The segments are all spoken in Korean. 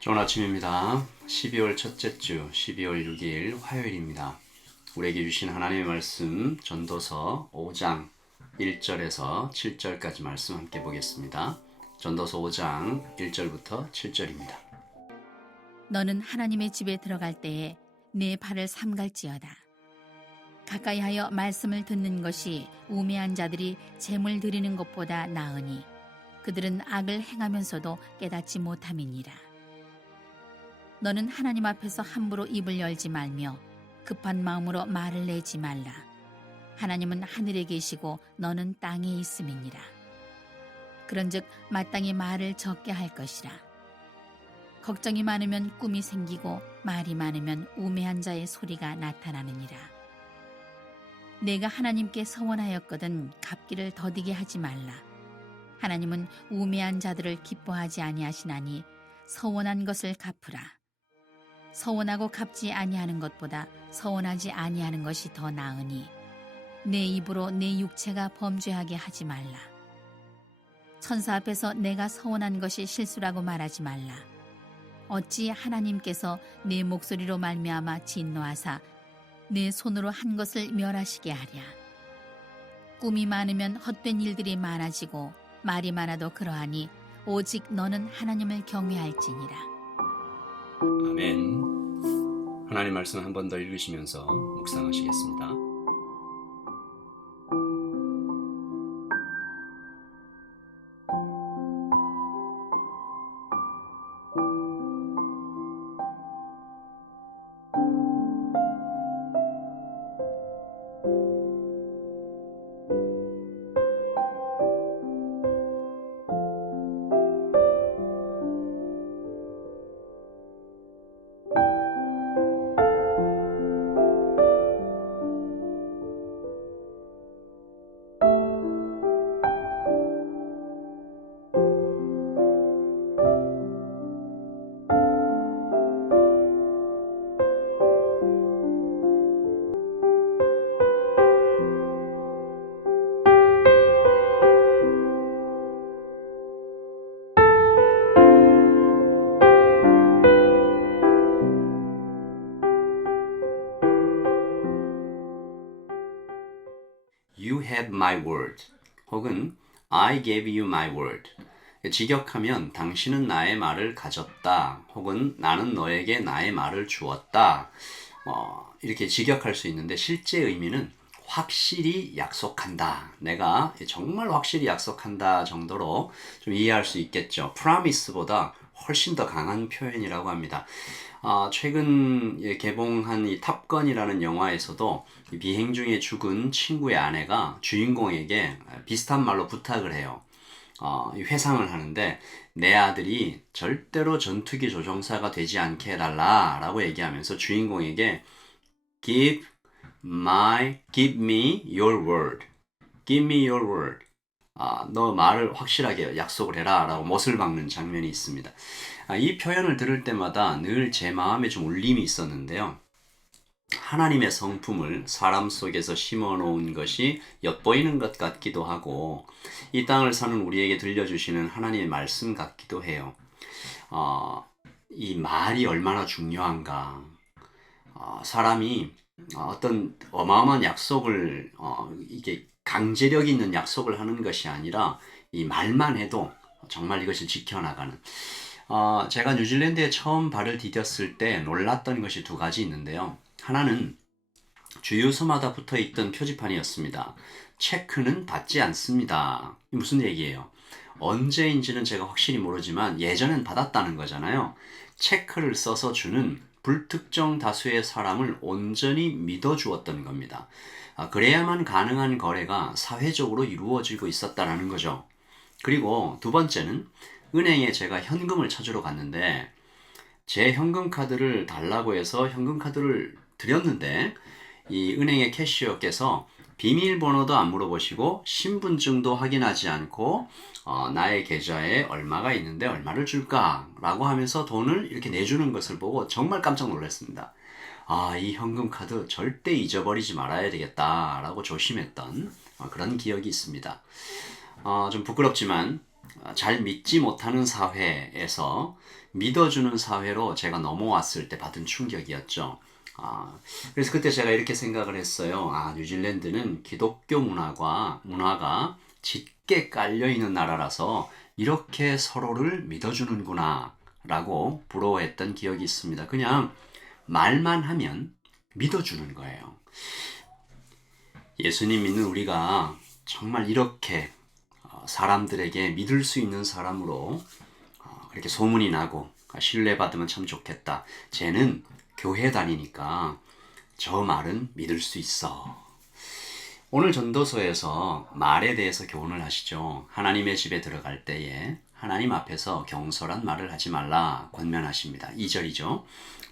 좋은 아침입니다. 12월 첫째 주 12월 6일 화요일입니다. 우리에게 주신 하나님의 말씀 전도서 5장 1절에서 7절까지 말씀 함께 보겠습니다. 전도서 5장 1절부터 7절입니다. 너는 하나님의 집에 들어갈 때에 네 발을 삼갈지어다. 가까이 하여 말씀을 듣는 것이 우매한 자들이 재물 드리는 것보다 나으니 그들은 악을 행하면서도 깨닫지 못함이니라. 너는 하나님 앞에서 함부로 입을 열지 말며 급한 마음으로 말을 내지 말라. 하나님은 하늘에 계시고 너는 땅에 있음이니라. 그런즉 마땅히 말을 적게 할 것이라. 걱정이 많으면 꿈이 생기고 말이 많으면 우매한 자의 소리가 나타나느니라. 내가 하나님께 서원하였거든 갚기를 더디게 하지 말라. 하나님은 우매한 자들을 기뻐하지 아니하시나니 서원한 것을 갚으라. 서원하고 갚지 아니하는 것보다 서원하지 아니하는 것이 더 나으니 내 입으로 내 육체가 범죄하게 하지 말라. 천사 앞에서 내가 서원한 것이 실수라고 말하지 말라. 어찌 하나님께서 내 목소리로 말미암아 진노하사 내 손으로 한 것을 멸하시게 하랴. 꿈이 많으면 헛된 일들이 많아지고 말이 많아도 그러하니 오직 너는 하나님을 경외할지니라. 아멘. 하나님 말씀 한 번 더 읽으시면서 묵상하시겠습니다. You had my word 혹은 I gave you my word. 직역하면 당신은 나의 말을 가졌다 혹은 나는 너에게 나의 말을 주었다. 이렇게 직역할 수 있는데 실제 의미는 확실히 약속한다. 내가 정말 확실히 약속한다 정도로 좀 이해할 수 있겠죠. promise보다 훨씬 더 강한 표현이라고 합니다. 최근 개봉한 이 탑건이라는 영화에서도 비행 중에 죽은 친구의 아내가 주인공에게 비슷한 말로 부탁을 해요. 회상을 하는데 내 아들이 절대로 전투기 조종사가 되지 않게 해달라 라고 얘기하면서 주인공에게 give me your word. Give me your word. 너 말을 확실하게 약속을 해라 라고 못을 박는 장면이 있습니다. 이 표현을 들을 때마다 늘 제 마음에 좀 울림이 있었는데요. 하나님의 성품을 사람 속에서 심어 놓은 것이 엿보이는 것 같기도 하고 이 땅을 사는 우리에게 들려주시는 하나님의 말씀 같기도 해요. 이 말이 얼마나 중요한가. 사람이 어떤 어마어마한 약속을 이게 강제력 있는 약속을 하는 것이 아니라 이 말만 해도 정말 이것을 지켜나가는. 제가 뉴질랜드에 처음 발을 디뎠을 때 놀랐던 것이 두 가지 있는데요. 하나는 주유소마다 붙어있던 표지판이었습니다. 체크는 받지 않습니다. 무슨 얘기예요? 언제인지는 제가 확실히 모르지만 예전엔 받았다는 거잖아요. 체크를 써서 주는 불특정 다수의 사람을 온전히 믿어주었던 겁니다. 그래야만 가능한 거래가 사회적으로 이루어지고 있었다는 거죠. 그리고 두 번째는 은행에 제가 현금을 찾으러 갔는데 제 현금 카드를 달라고 해서 현금 카드를 드렸는데 이 은행의 캐시어께서 비밀번호도 안 물어보시고 신분증도 확인하지 않고 나의 계좌에 얼마가 있는데 얼마를 줄까? 라고 하면서 돈을 이렇게 내주는 것을 보고 정말 깜짝 놀랐습니다. 이 현금 카드 절대 잊어버리지 말아야 되겠다 라고 조심했던 그런 기억이 있습니다. 좀 부끄럽지만 잘 믿지 못하는 사회에서 믿어주는 사회로 제가 넘어왔을 때 받은 충격이었죠. 그래서 그때 제가 이렇게 생각을 했어요. 뉴질랜드는 기독교 문화가 짙게 깔려있는 나라라서 이렇게 서로를 믿어주는구나 라고 부러워했던 기억이 있습니다. 그냥 말만 하면 믿어주는 거예요. 예수님 믿는 우리가 정말 이렇게 사람들에게 믿을 수 있는 사람으로 그렇게 소문이 나고 신뢰받으면 참 좋겠다. 쟤는 교회 다니니까 저 말은 믿을 수 있어. 오늘 전도서에서 말에 대해서 교훈을 하시죠. 하나님의 집에 들어갈 때에 하나님 앞에서 경솔한 말을 하지 말라 권면하십니다. 2절이죠.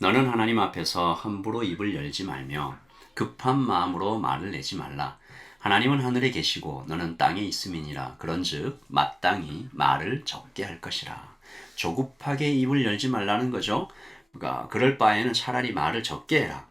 너는 하나님 앞에서 함부로 입을 열지 말며 급한 마음으로 말을 내지 말라. 하나님은 하늘에 계시고 너는 땅에 있음이니라. 그런즉 마땅히 말을 적게 할 것이라. 조급하게 입을 열지 말라는 거죠. 그러니까 그럴 바에는 차라리 말을 적게 해라.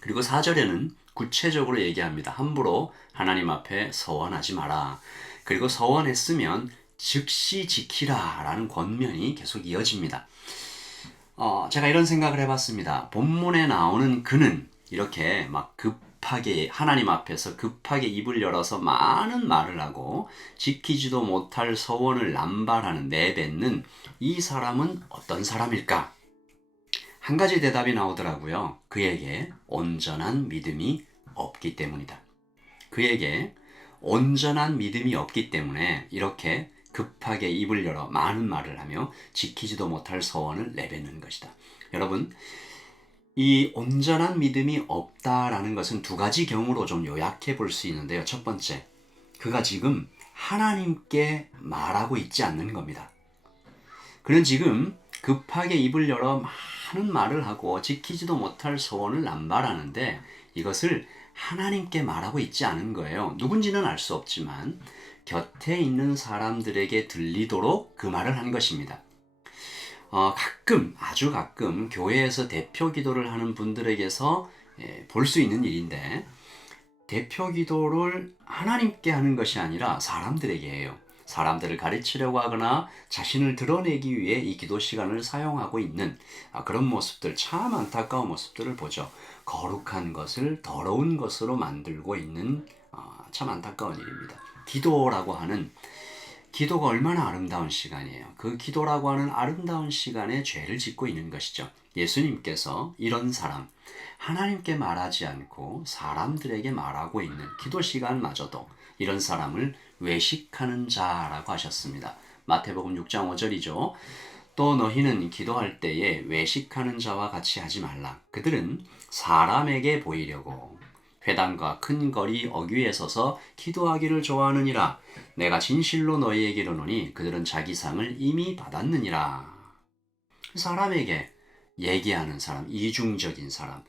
그리고 4절에는 구체적으로 얘기합니다. 함부로 하나님 앞에 서원하지 마라. 그리고 서원했으면 즉시 지키라 라는 권면이 계속 이어집니다. 제가 이런 생각을 해봤습니다. 본문에 나오는 그는 이렇게 막 급하게 하나님 앞에서 급하게 입을 열어서 많은 말을 하고 지키지도 못할 서원을 남발하는 내뱉는 이 사람은 어떤 사람일까? 한 가지 대답이 나오더라고요. 그에게 온전한 믿음이 없기 때문이다. 그에게 온전한 믿음이 없기 때문에 이렇게 급하게 입을 열어 많은 말을 하며 지키지도 못할 서원을 내뱉는 것이다. 여러분, 이 온전한 믿음이 없다라는 것은 두 가지 경우로 좀 요약해 볼 수 있는데요. 첫 번째, 그가 지금 하나님께 말하고 있지 않는 겁니다. 그는 지금 급하게 입을 열어 많은 말을 하고 지키지도 못할 소원을 남발하는데 이것을 하나님께 말하고 있지 않은 거예요. 누군지는 알 수 없지만 곁에 있는 사람들에게 들리도록 그 말을 한 것입니다. 아주 가끔 교회에서 대표 기도를 하는 분들에게서 볼 수 있는 일인데 대표 기도를 하나님께 하는 것이 아니라 사람들에게 해요. 사람들을 가르치려고 하거나 자신을 드러내기 위해 이 기도 시간을 사용하고 있는 그런 모습들, 참 안타까운 모습들을 보죠. 거룩한 것을 더러운 것으로 만들고 있는 참 안타까운 일입니다. 기도가 얼마나 아름다운 시간이에요. 그 기도라고 하는 아름다운 시간에 죄를 짓고 있는 것이죠. 예수님께서 이런 사람, 하나님께 말하지 않고 사람들에게 말하고 있는 기도 시간마저도 이런 사람을 외식하는 자라고 하셨습니다. 마태복음 6장 5절이죠. 또 너희는 기도할 때에 외식하는 자와 같이 하지 말라. 그들은 사람에게 보이려고 회당과 큰 거리 어귀에 서서 기도하기를 좋아하느니라. 내가 진실로 너희에게 이르노니 그들은 자기 상을 이미 받았느니라. 사람에게 얘기하는 사람, 이중적인 사람.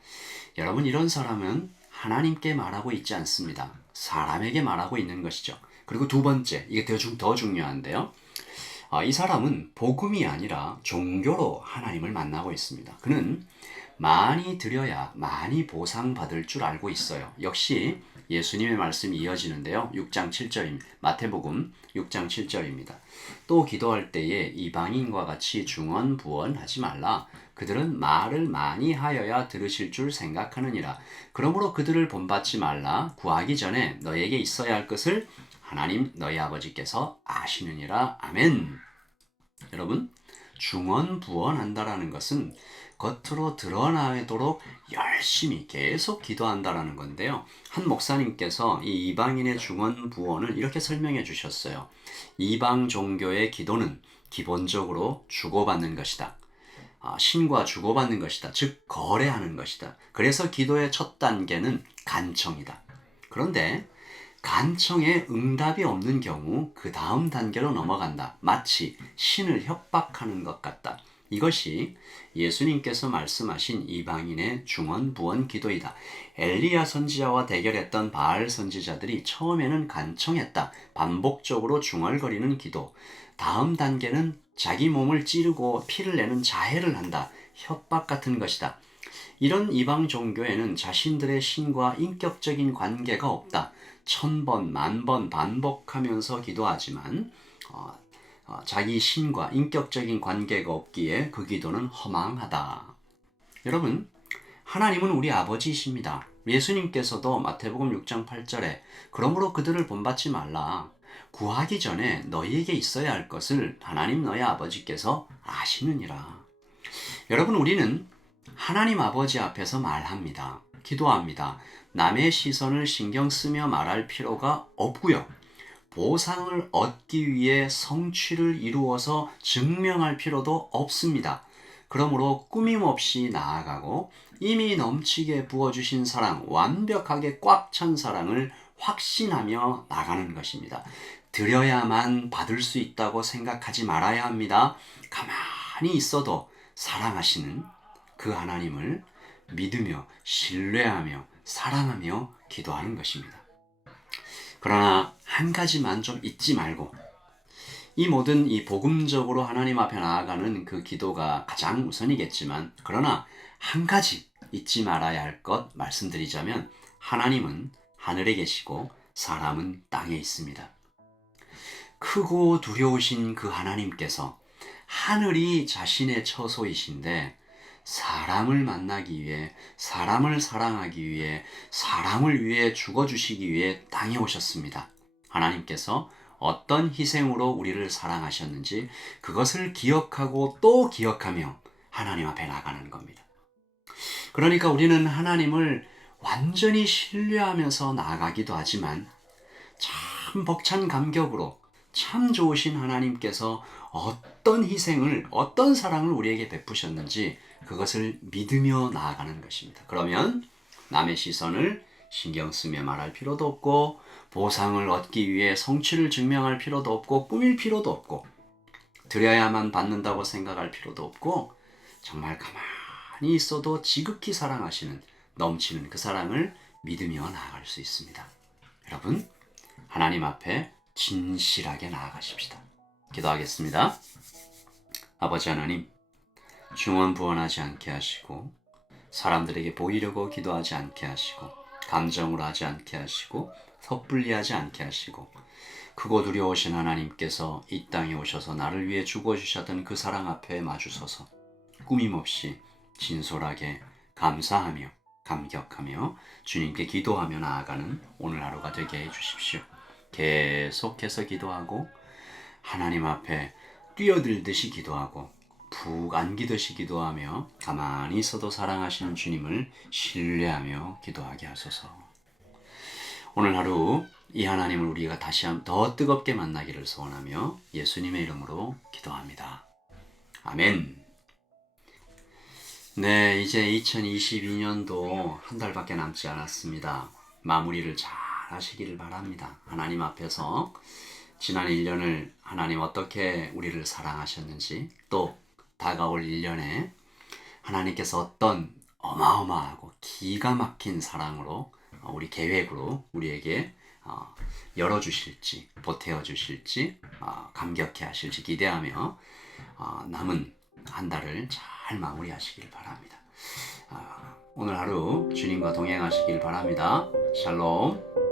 여러분, 이런 사람은 하나님께 말하고 있지 않습니다. 사람에게 말하고 있는 것이죠. 그리고 두 번째, 이게 더 중요한데요. 이 사람은 복음이 아니라 종교로 하나님을 만나고 있습니다. 그는 많이 드려야 많이 보상받을 줄 알고 있어요. 역시 예수님의 말씀이 이어지는데요. 6장 7절입니다. 마태복음 6장 7절입니다. 또 기도할 때에 이방인과 같이 중언부언하지 말라. 그들은 말을 많이 하여야 들으실 줄 생각하느니라. 그러므로 그들을 본받지 말라. 구하기 전에 너에게 있어야 할 것을 하나님 너희 아버지께서 아시느니라. 아멘. 여러분, 중언부언한다라는 것은 겉으로 드러나도록 열심히 계속 기도한다라는 건데요. 한 목사님께서 이 이방인의 중언부언을 이렇게 설명해 주셨어요. 이방 종교의 기도는 기본적으로 주고받는 것이다. 신과 주고받는 것이다. 즉 거래하는 것이다. 그래서 기도의 첫 단계는 간청이다. 그런데 간청에 응답이 없는 경우 그 다음 단계로 넘어간다. 마치 신을 협박하는 것 같다. 이것이 예수님께서 말씀하신 이방인의 중언부언 기도이다. 엘리야 선지자와 대결했던 바알 선지자들이 처음에는 간청했다. 반복적으로 중얼거리는 기도. 다음 단계는 자기 몸을 찌르고 피를 내는 자해를 한다. 협박 같은 것이다. 이런 이방 종교에는 자신들의 신과 인격적인 관계가 없다. 1000번, 10,000번 반복하면서 기도하지만 자기 신과 인격적인 관계가 없기에 그 기도는 허망하다. 여러분, 하나님은 우리 아버지이십니다. 예수님께서도 마태복음 6장 8절에 그러므로 그들을 본받지 말라. 구하기 전에 너희에게 있어야 할 것을 하나님 너희 아버지께서 아시느니라. 여러분, 우리는 하나님 아버지 앞에서 말합니다. 기도합니다. 남의 시선을 신경 쓰며 말할 필요가 없고요. 보상을 얻기 위해 성취를 이루어서 증명할 필요도 없습니다. 그러므로 꾸밈없이 나아가고 이미 넘치게 부어주신 사랑, 완벽하게 꽉 찬 사랑을 확신하며 나가는 것입니다. 드려야만 받을 수 있다고 생각하지 말아야 합니다. 가만히 있어도 사랑하시는 그 하나님을 믿으며 신뢰하며 사랑하며 기도하는 것입니다. 그러나 한 가지만 좀 잊지 말고, 이 모든 이 복음적으로 하나님 앞에 나아가는 그 기도가 가장 우선이겠지만, 그러나 한 가지 잊지 말아야 할 것 말씀드리자면, 하나님은 하늘에 계시고 사람은 땅에 있습니다. 크고 두려우신 그 하나님께서 하늘이 자신의 처소이신데 사람을 만나기 위해, 사람을 사랑하기 위해, 사람을 위해 죽어주시기 위해 땅에 오셨습니다. 하나님께서 어떤 희생으로 우리를 사랑하셨는지 그것을 기억하고 또 기억하며 하나님 앞에 나가는 겁니다. 그러니까 우리는 하나님을 완전히 신뢰하면서 나아가기도 하지만 참 벅찬 감격으로 참 좋으신 하나님께서 어떤 희생을, 어떤 사랑을 우리에게 베푸셨는지 그것을 믿으며 나아가는 것입니다. 그러면 남의 시선을 신경 쓰며 말할 필요도 없고, 보상을 얻기 위해 성취를 증명할 필요도 없고, 꾸밀 필요도 없고, 드려야만 받는다고 생각할 필요도 없고, 정말 가만히 있어도 지극히 사랑하시는, 넘치는 그 사랑을 믿으며 나아갈 수 있습니다. 여러분, 하나님 앞에 진실하게 나아가십시다. 기도하겠습니다. 아버지 하나님, 중언부언하지 않게 하시고, 사람들에게 보이려고 기도하지 않게 하시고, 감정으로 하지 않게 하시고, 섣불리하지 않게 하시고, 크고 두려우신 하나님께서 이 땅에 오셔서 나를 위해 죽어주셨던 그 사랑 앞에 마주서서 꾸밈없이 진솔하게 감사하며 감격하며 주님께 기도하며 나아가는 오늘 하루가 되게 해주십시오. 계속해서 기도하고 하나님 앞에 뛰어들듯이 기도하고 푹 안기듯이 기도하며 가만히 있어도 사랑하시는 주님을 신뢰하며 기도하게 하소서. 오늘 하루 이 하나님을 우리가 다시 한번 더 뜨겁게 만나기를 소원하며 예수님의 이름으로 기도합니다. 아멘. 네, 이제 2022년도 한 달밖에 남지 않았습니다. 마무리를 잘 하시기를 바랍니다. 하나님 앞에서 지난 1년을 하나님 어떻게 우리를 사랑하셨는지, 또 다가올 1년에 하나님께서 어떤 어마어마하고 기가 막힌 사랑으로 우리 계획으로 우리에게 열어주실지, 보태어 주실지, 감격해 하실지 기대하며 남은 한 달을 잘 마무리하시길 바랍니다. 오늘 하루 주님과 동행하시길 바랍니다. 샬롬.